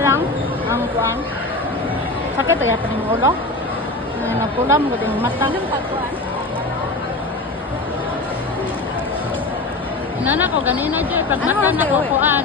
lang ang kuan. Sakit ay pa ning ulo. Nagkulam ko ding mata. Anong pagkuhan? Inana ko ganina dyan pag Ano mata ang na ko tayo, eh? kuan.